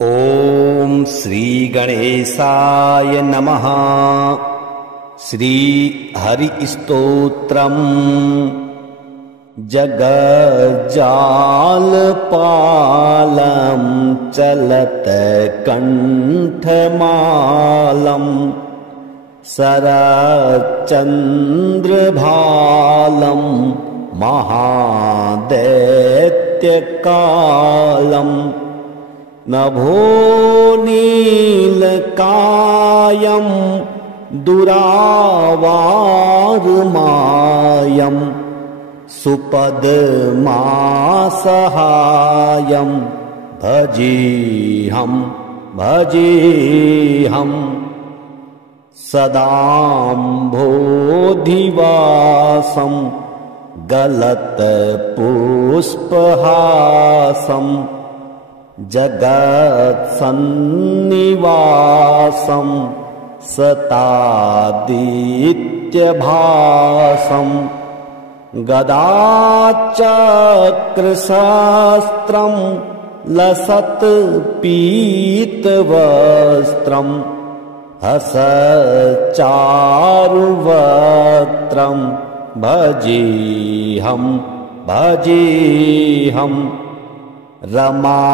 ॐ श्री गणेशाय नमः। श्री हरिस्तोत्रम् जगज्जालपालं चलत्कण्ठमालं शरच्चन्द्रभालं महादैत्यकालम् नभोनीलकायं दुरावारमायं सुपदमासहायं भजेऽहं सदाम्भोधिवासं गलत्पुष्पहासं जगत्सन्निवासं सतादित्यभासं गदाचक्रशस्त्रं लसत्पीतवस्त्रं हसच्चारुवक्त्रं भजेऽहं रमाकण्ठहारं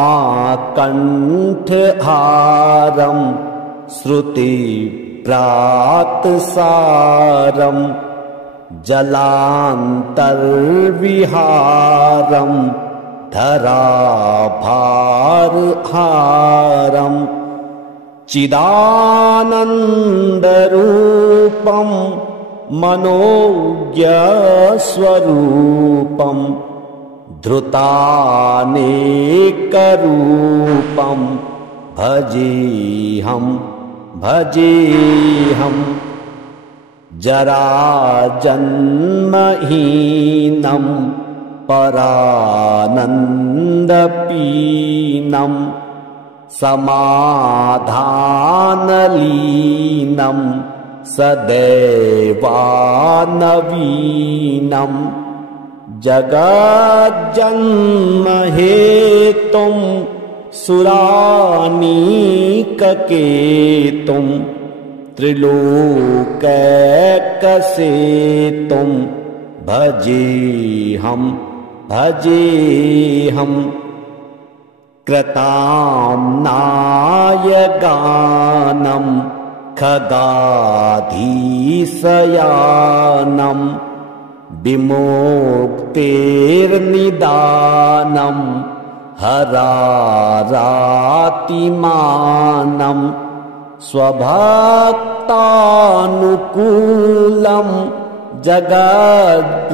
श्रुतिप्रातसारं जलान्तर्विहारं धराभारहारं चिदानन्दरूपं मनोज्ञस्वरूपं धृतानेकरूपं भजेऽहं जराजन्महीनं परानन्दपीनं समाधानलीनं सदैवानवीनं जगज्जन्महेतुं सुरानीककेतुं त्रिलोकैकसेतुं भजेऽहं कृताम्नायगानं खगाधीशयानं विमुक्तेर्निदानं हरारातिमानं स्वभक्तानुकूलं जगद्रोक्षमूलं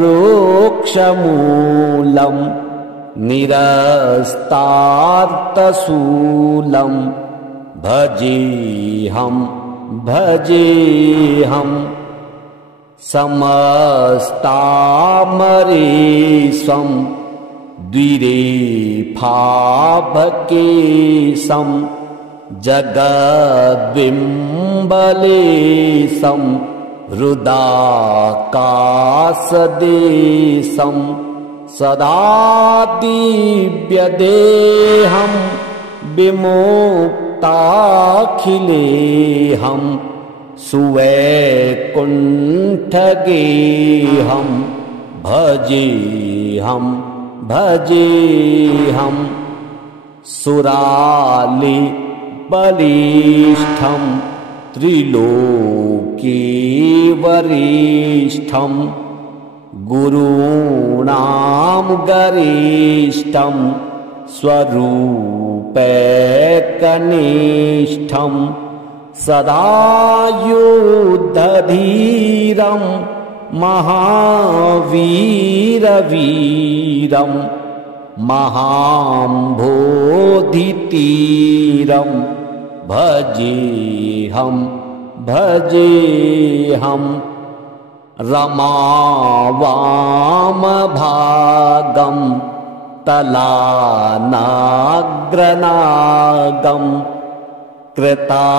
निरस्तार्थशूलं भजेऽहं समस्तामरेशं द्विरेफाभकेशं जगद्बिम्बलेशं हृदाकाशदेशं सदा दिव्यदेहं विमुक्ताखिलेऽहं सुवैकुण्ठगेऽहं भजेऽहं सुरालिबलिष्ठं त्रिलोकीवरिष्ठं गुरूणां गरिष्ठं स्वरूपैकनिष्ठं सदा युद्धधीरं महावीरवीरं महाम्भोधितीरं भजेऽहं रमावामभागं तलानाग्रनागं कृताधीनयागं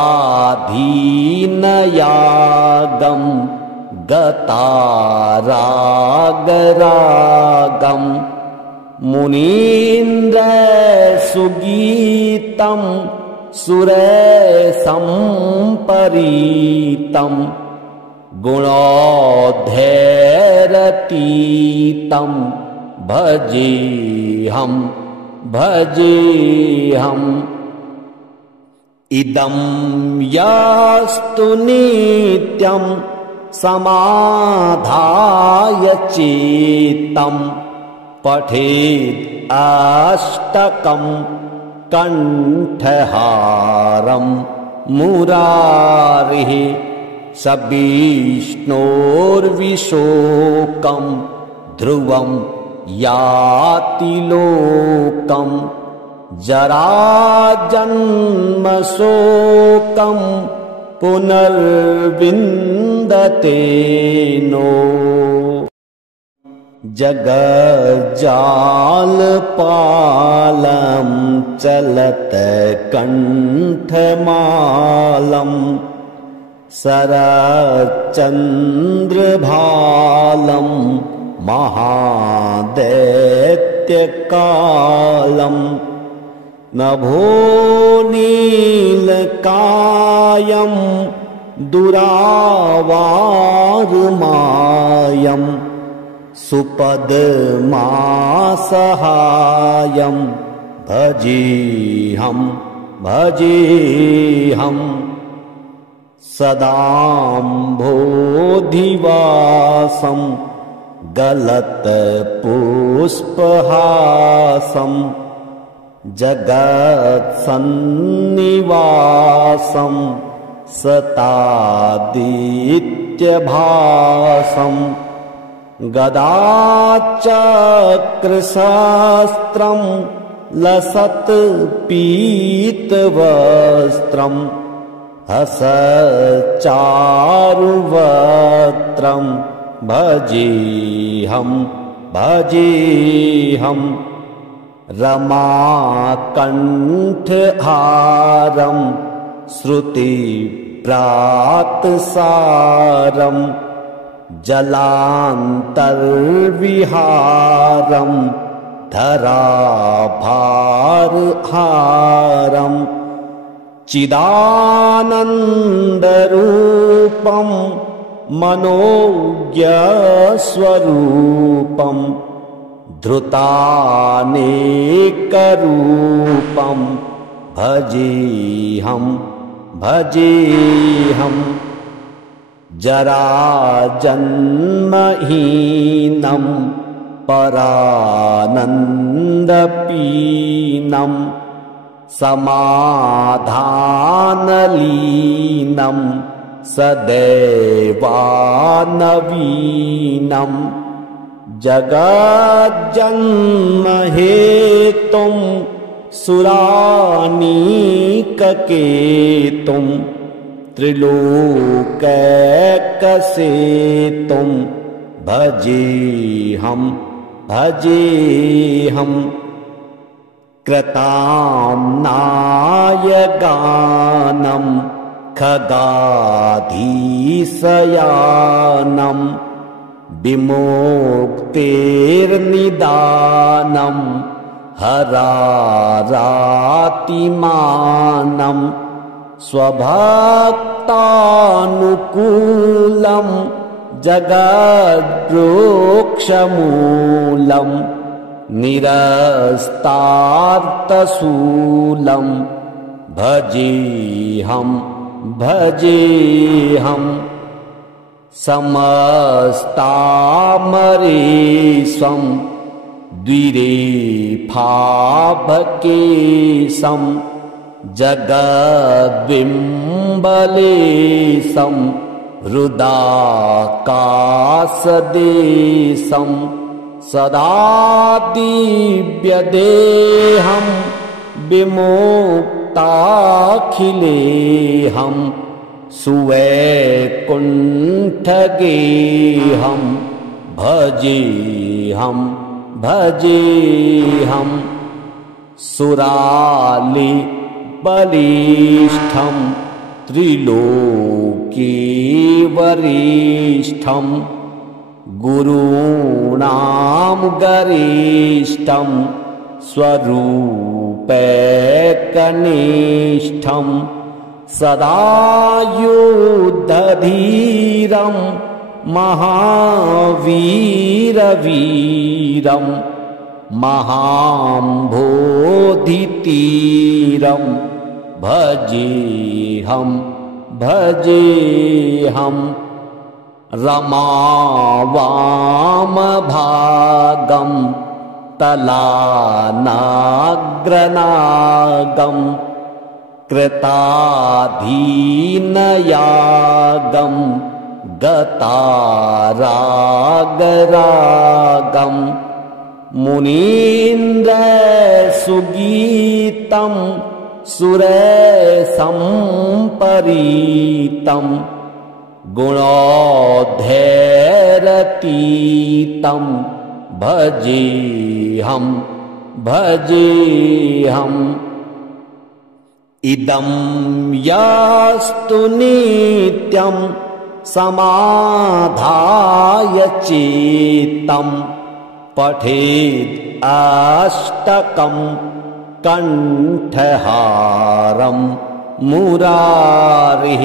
गतारागरागं मुनीन्द्र सुगीतं सुरसंपरीतं गुणोद्धैरतीतं भजेऽहं भजेऽहम् इदं यास्तु नित्यं समाधाय चित्तं पठेद् अष्टकं कंठहारं मुरारिः स विष्णोर्विशोकं ध्रुवं याति लोकं जराजन्मशोकं पुनर्विन्दते नो जगज्जालपालं चलत्कण्ठमालं शरच्चन्द्रभालं महादैत्यकालं नभोनीलकायं दुरावारमायं सुपद्मासहायं भजेऽहं भजेऽहम् सदाम्भोधिवासं गलत्पुष्पहासं जगत्सन्निवासं सतादित्यभासं गदाचक्रशस्त्रं लसत्पीतवस्त्रं हसच्चारुवक्त्रं भजेऽहं भजेऽहम् रमाकण्ठहारं श्रुतिप्रातसारं जलान्तर्विहारं धराभारहारं चिदानन्दरूपं मनोज्ञस्वरूपं धृतानेकरूपं भजेऽहं भजेऽहम् जराजन्महीनं परानन्दपीनं समाधानलीनं सदैवानवीनं जगज्जन्महेतुं सुरानीककेतुं त्रिलोकैकसेतुं भजेऽहं भजेऽहम् कृताम्नायगानं खगाधीशयानं विमुक्तेर्निदानं हरारातिमानं स्वभक्तानुकूलं जगद्रोक्षमूलं निरस्तार्थशूलं भजेऽहं भजेऽहम् समस्तामरेशं द्विरेफाभकेशं जगद्बिम्बलेशं हृदाकाशदेशं सदा दिव्यदेहं विमुक्ताखिलेऽहं सुवैकुण्ठगेऽहं भजेऽहं भजेऽहम् सुरालिबलिष्ठं त्रिलोकीवरिष्ठं गुरूणां गरिष्ठं स्वरूपैकनिष्ठं सदा युद्धधीरं महावीरवीरं महाम्भोधितीरं भजेऽहं भजेऽहम् रमावामभागं तलानाग्रनागं कृताधीनयागं गतारागरागं मुनीन्द्रसुगीतं सुरसम्परीतं गुणोद्धैरतीतं भजेऽहं भजेऽहम् इदं यास्तु नित्यं समाधाय चित्तं पठेद् अष्टकं कण्ठहारं मुरारिः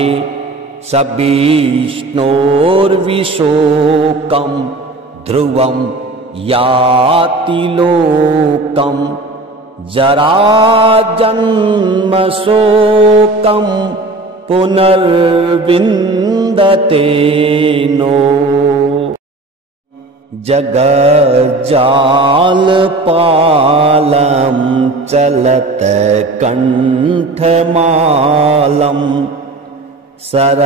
स विष्णोर्विशोकं ध्रुवं याति लोकं जराजन्मशोकं पुनर्विन्दते नो जगज्जालपालं चलत्कण्ठमालं शरच्चन्द्रभालं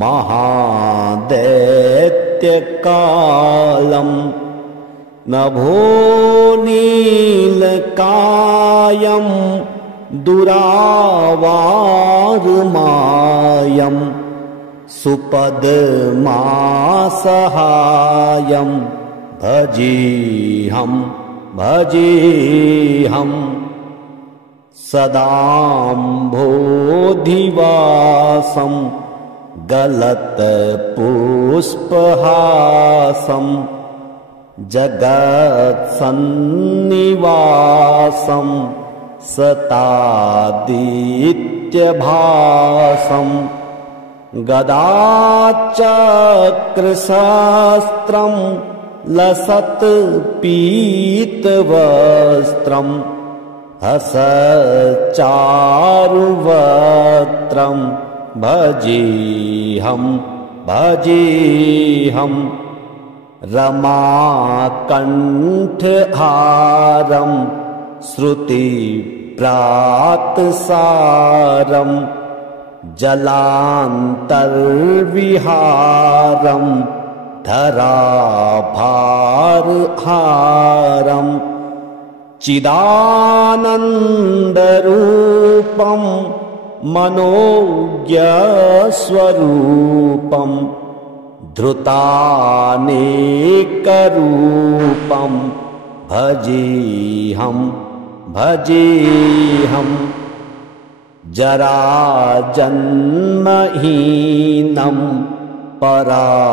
महादैत्यकालं नभोनीलकायं दुरावारमायं सुपद्मासहायं भजेऽहं भजेऽहम् सदाम्भोधिवासं गलत्पुष्पहासं जगत्सन्निवासं सतादित्यभासं गदाचक्रशास्त्रं लसत्पीतवस्त्रं हसच्चारुवक्त्रं भजेऽहं भजेऽहम् रमाकण्ठहारं श्रुतिप्रातसारं जलान्तर्विहारं धराभारहारं चिदानन्दरूपं मनोज्ञस्वरूपं धृतानेकरूपं भजेऽहं भजेऽहम् जराजन्महीनं परानन्दपीनं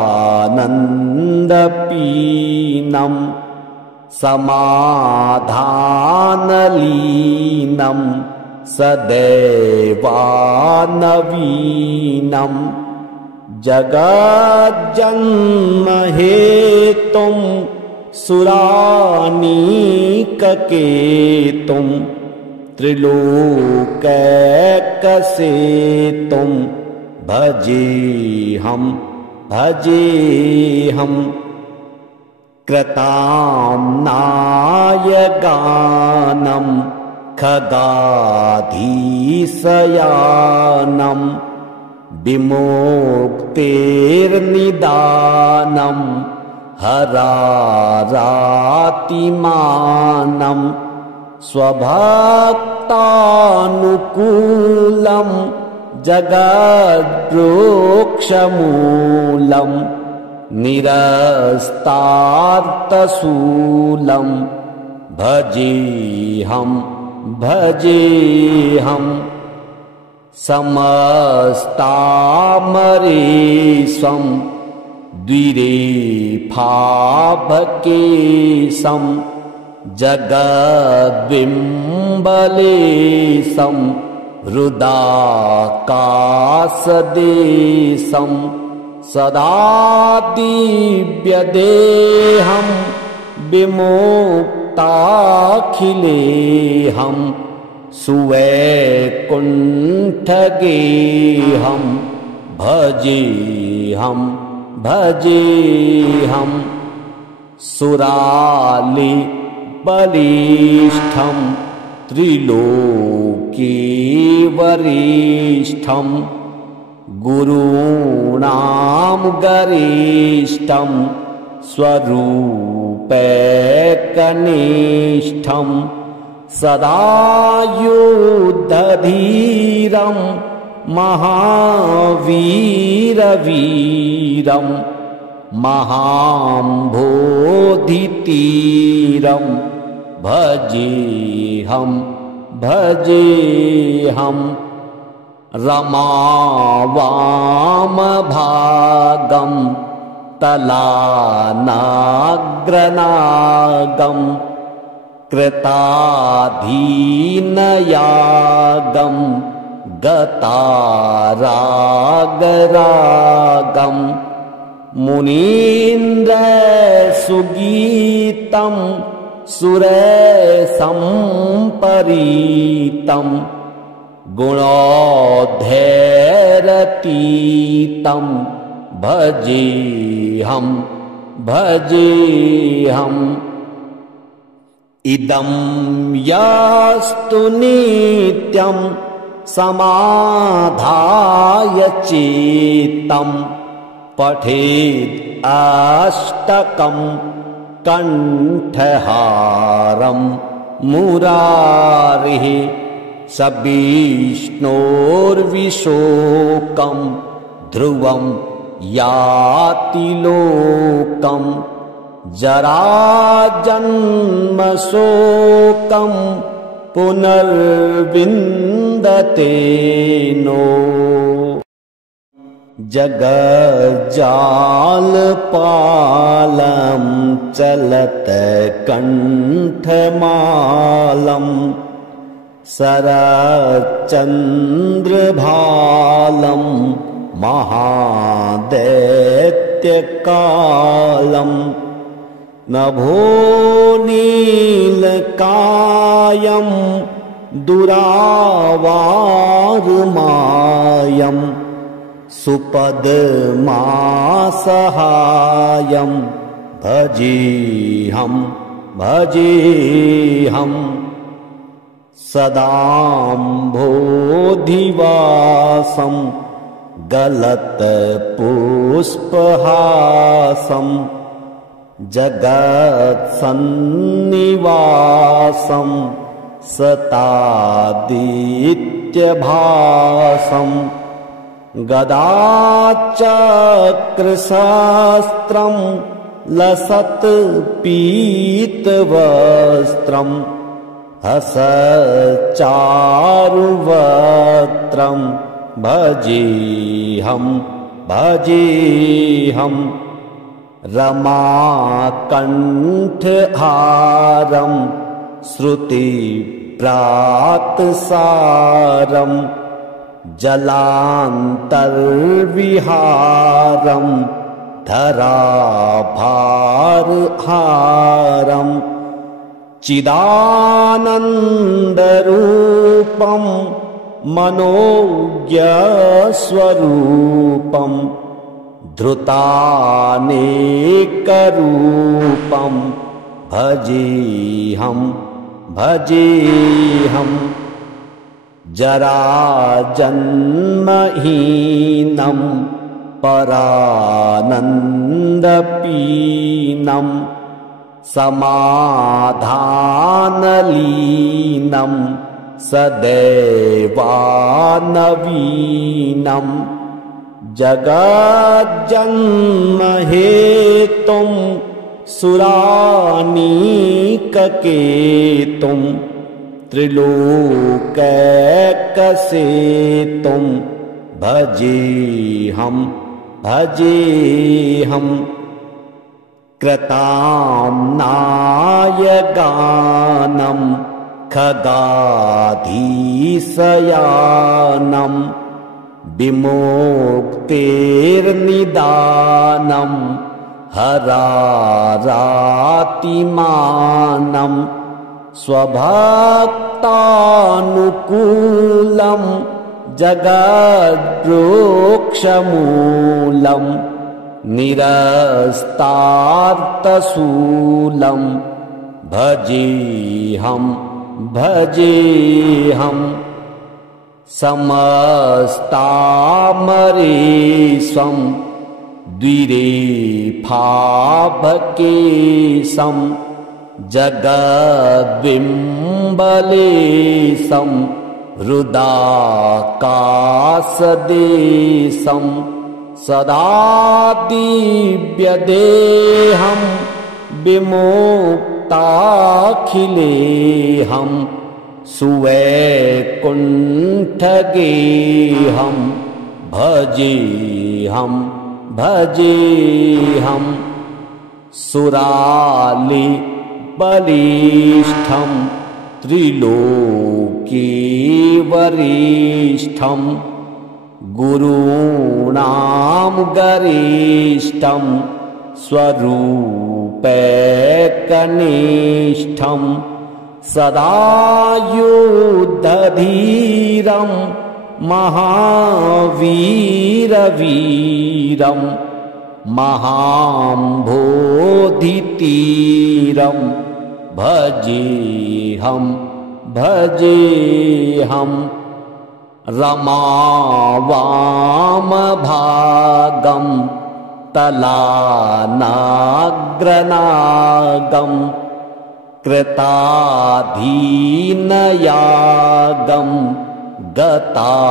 समाधानलीनं सदैवानवीनं जगज्जन्महेतुं सुरानीककेतुं त्रिलोकैकसेतुं भजेऽहं भजेऽहम् कृताम्नायगानं खगाधीशयानं विमुक्तेर्निदानं हरारातिमानं स्वभक्तानुकूलं जगद्रोक्षमूलं निरस्तार्थशूलं भजेऽहं भजेऽहम् समस्तामरेशं द्विरेफाभकेशं जगद्बिम्बलेशं हृदाकाशदेशं सदा दिव्यदेहं विमुक्ताखिलेहं सुवैकुण्ठगेहं भजेहं भजेहं सुरालिबलिष्ठं त्रिलोकीवरिष्ठं गुरूणां गरिष्ठं स्वरूपैकनिष्ठं सदा युद्धधीरं महावीरवीरं महाम्भोधितीरं भजेहं भजेहं रमावामभागं तलानाग्रनागं कृताधीनयागं गतारागरागं मुनीन्द्रसुगीतं सुरसम्परीतं गुणोद्धैरतीतं भजेहं भजेहम् इदं यास्तु नित्यं समाधाय चित्तं पठेद् अष्टकं कण्ठहारं मुरारिः स विष्णोर्विशोकं ध्रुवं याति लोकं जराजन्मशोकं पुनर्विन्दते नो जगज्जालपालं चलत्कण्ठमालं शरच्चन्द्रभालं महादैत्यकालं नभोनीलकायं दुरावारमायं सुपद्मासहायं भजेहं भजेहं सदाम्भोधिवासं गलत्पुष्पहासं जगत्सन्निवासं सतादित्यभासं गदाचक्रशास्त्रं लसत्पीतवस्त्रं हसच्चारुवक्त्रं भजेहं भजेहं रमाकण्ठहारं श्रुतिप्रातसारं जलान्तर्विहारं धराभारहारं चिदानन्दरूपं मनोज्ञस्वरूपं धृतानेकरूपं भजेहं भजेहं जराजन्महीनं परानन्दपीनं समाधानलीनं सदैवानवीनं जगज्जन्महेतुं सुरानीककेतुं त्रिलोकैकसेतुं भजेऽहं भजेऽहम् कृताम्नाय गानं खगाधीशयानं विमुक्तेर्निदानं हरारातिमानं स्वभक्तानुकूलं जगद्रोक्षमूलं निरस्तार्थशूलं भजेऽहं भजेऽहम् समस्तामरेशं द्विरेफाभकेशं जगद्बिम्बलेशं हृदाकाशदेशं सदा दिव्यदेहं विमुक्ताखिलेऽहं सुवैकुण्ठगेऽहं भजेऽहं भजेऽहम् सुरालिबलिष्ठं त्रिलोकीवरिष्ठं गुरूणां गरिष्ठं स्वरूपैकनिष्ठं सदा युद्धधीरं महावीरवीरं महाम्भोधितीरं भजेऽहं भजेऽहम् रमावामभागं तलानाग्रनागं कृताधीनयागं गतारागरागं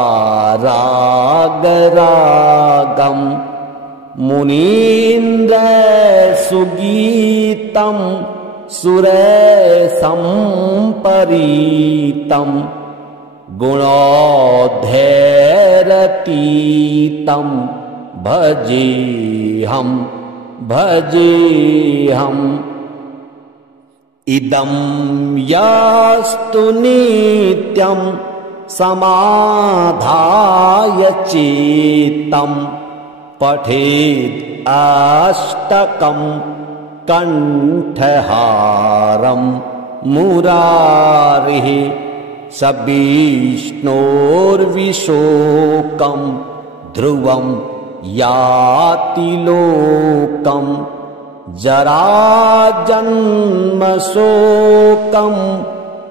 मुनीन्द्रसुगीतं सुरसम्परीतं गुणोद्धैरतीतं भजेऽहं भजेऽहम् इदं यास्तु नित्यं समाधाय चित्तं पठेद् अष्टकं कण्ठहारं मुरारिः स विष्णोर्विशोकं ध्रुवं याति लोकं जराजन्मशोकं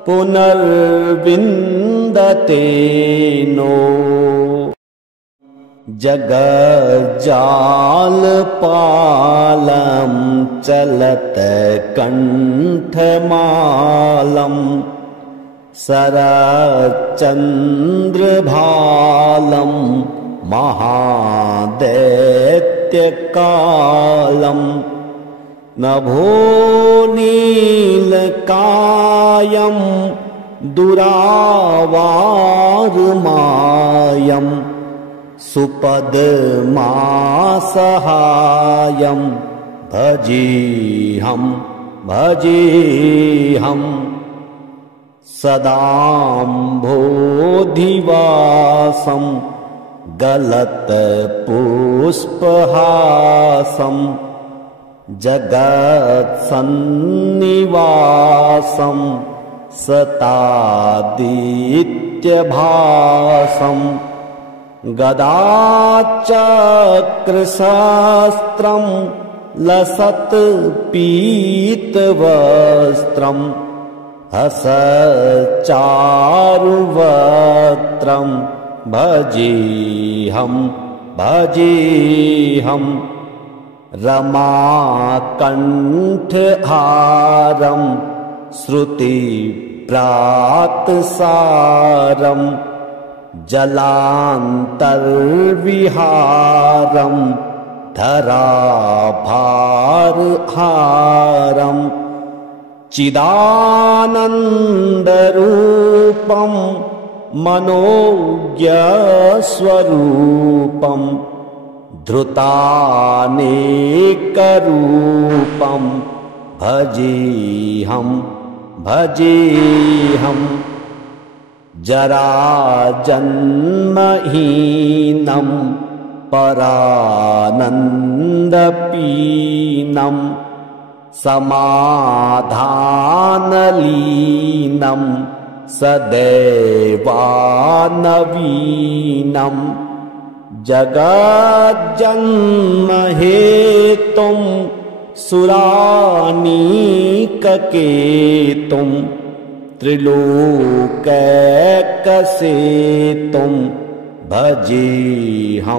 पुनर्विन्दते नो जगज्जालपालं चलत्कण्ठमालं शरच्चन्द्रभालं महादैत्यकालं नभोनीलकायं दुरावारमायं सुपद्मासहायं भजेऽहं भजेऽहम् सदाम्भोधिवासं गलत्पुष्पहासं जगत्सन्निवासं सतादित्यभासं गदाचक्रशास्त्रं लसत्पीतवस्त्रं हसच्चारुवक्त्रं भजेऽहं भजेऽहम् रमाकण्ठहारं श्रुतिप्रातसारं जलान्तर्विहारं धराभारहारं चिदानन्दरूपं त्वं मनोज्ञस्वरूपं धृतानेकरूपं भजेऽहं जराजन्महीनं परानन्दपीनं समाधानलीनं सदैवानवीनं जगज्जन्महेतुं सुरानीककेतुं त्रिलोकैकसेतुं भजेऽहं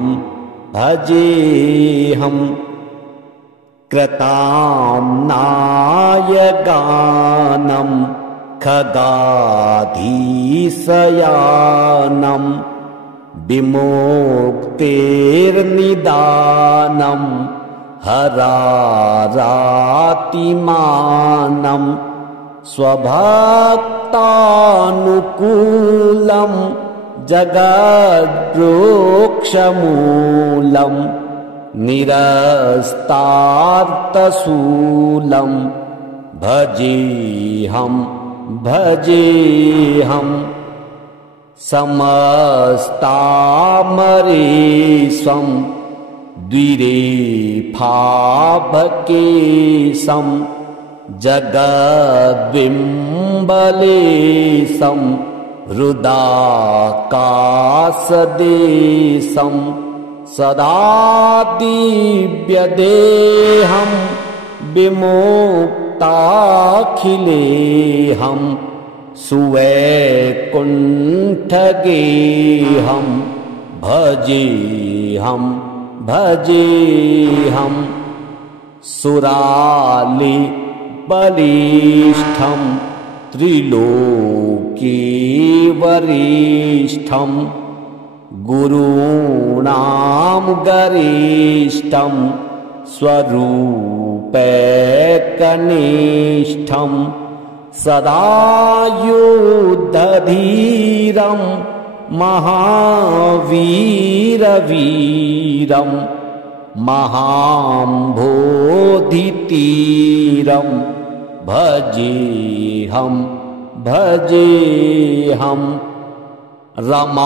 कृताम्नायगानं खगाधीशयानं विमुक्तेर्निदानं हरारातिमानं स्वभक्तानुकूलं जगद्रोक्षमूलं निरस्तार्थशूलं भजेऽहं समस्तामरेशं द्विरेफाभकेशं जगद्बिम्बलेशं हृदाकाशदेशं सदा दिव्यदेहं विमुक्ताखिलेऽहं सुवैकुण्ठगेऽहं भजेऽहं सुरालिबलिष्ठं त्रिलोकीवरिष्ठं गुरूणां गरिष्ठं स्वरूपैकनिष्ठं सदा युद्धधीरं महावीरवीरं महाम्भोधितीरं भजेऽहं रमावामभागं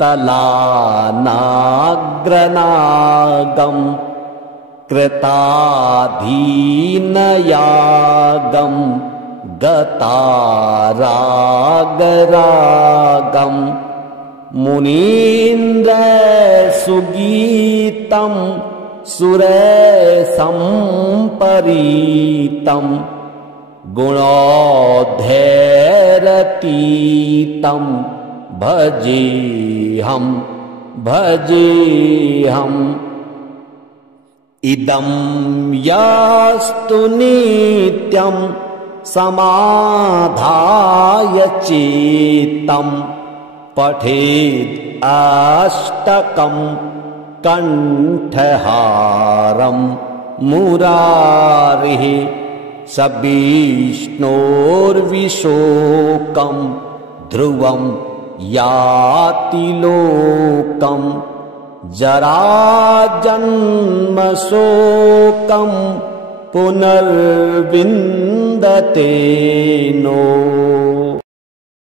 तलानाग्रनागं कृताधीनयागं गतारागरागं मुनीन्द्रसुगीतं सुरसम्परीतं गुणोद्धैरतीतं भजेऽहं इदं यास्तु नित्यं समाधाय चित्तं पठेद् अष्टकं कण्ठहारं मुरारिः स विष्णोर्विशोकं ध्रुवं याति लोकं जराजन्मशोकं पुनर्विन्दते नो।